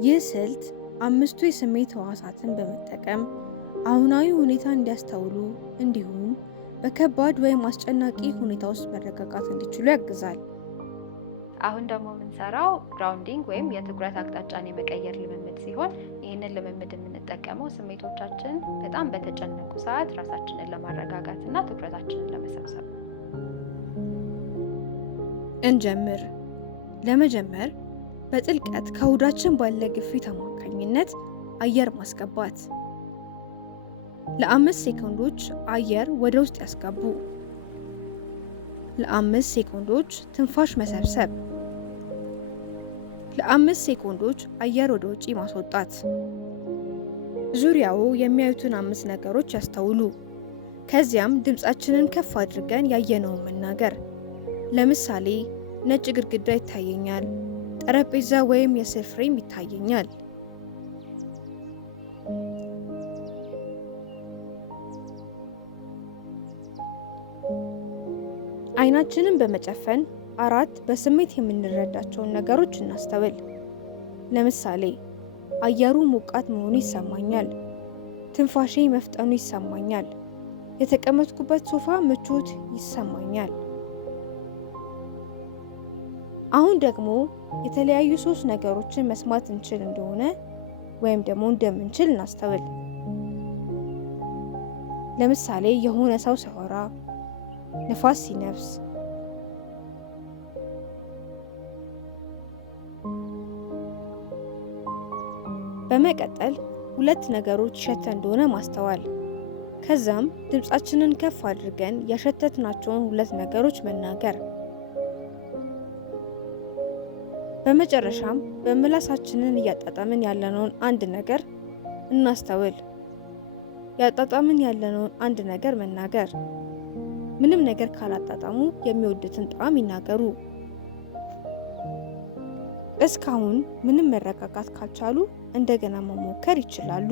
ይህ ስልት አምስቱ የስሜት ሕዋሳትን በመጠቀም አሁናዊ ሁኔታ እንዲያስተውሉ እንዲሁም በከባድ ወይም አስጨናቂ ሁኔታ ውስጥ መረጋጋት እንዲችሉ ያግዛል። አሁን ደግሞ የምንሰራው ግራውንዲንግ ወይም የትኩረት አቅጣጫን የመቀየር ልምምድ ሲሆን ይህንን ልምምድ የምንጠቀመው ስሜቶቻችን በጣም በተጨነቁ ሰዓት ራሳችንን ለማረጋጋት እና ትኩረታችንን ለመሰብሰብ። እንጀምር። ለመጀመር በጥልቀት ከሆዳችን ባለ ግፊት አማካኝነት አየር ማስገባት። ለ5 ሴኮንዶች አየር ወደ ውስጥ ያስገቡ። ለ5 ሴኮንዶች ትንፋሽ መሰብሰብ። ለ5 ሴኮንዶች አየር ወደ ውጪ ማስወጣት። ዙሪያው የሚያዩትን 5 ነገሮች ያስተውሉ። ከዚያም ድምፃችንን ከፍ አድርገን ያየነውን መናገር። ለምሳሌ ነጭ ግድግዳ ይታየኛል፣ ጠረጴዛ ወይም የስዕል ፍሬም ይታየኛል። አይናችንን በመጨፈን 4 በስሜት የምንረዳቸውን ነገሮች እናስተውል። ለምሳሌ አየሩ ሞቃት መሆኑ ይሰማኛል፣ ትንፋሼ መፍጠኑ ይሰማኛል፣ የተቀመጥኩበት ሶፋ ምቾት ይሰማኛል። አሁን ደግሞ የተለያዩ 3 ነገሮችን መስማት እንችል እንደሆነ ወይም ደግሞ እንደምንችል እናስተውል። ለምሳሌ የሆነ ሰው ሲያወራ፣ ንፋስ ሲነፍስ፣ በመቀጠል 2 ነገሮች ሸተን እንደሆነ ማስተዋል። ከዛም ድምፃችንን ከፍ አድርገን ያሸተትናቸውን 2 ነገሮች መናገር። በመጨረሻም በምላሳችንን እያጣጣምን ያለነውን አንድ ነገር እናስተውል። ያጣጣምን ያለነውን አንድ ነገር መናገር። ምንም ነገር ካላጣጣሙ የሚወዱትን ጣዕም ይናገሩ። እስካሁን ምንም መረጋጋት ካልቻሉ እንደገና መሞከር ይችላሉ።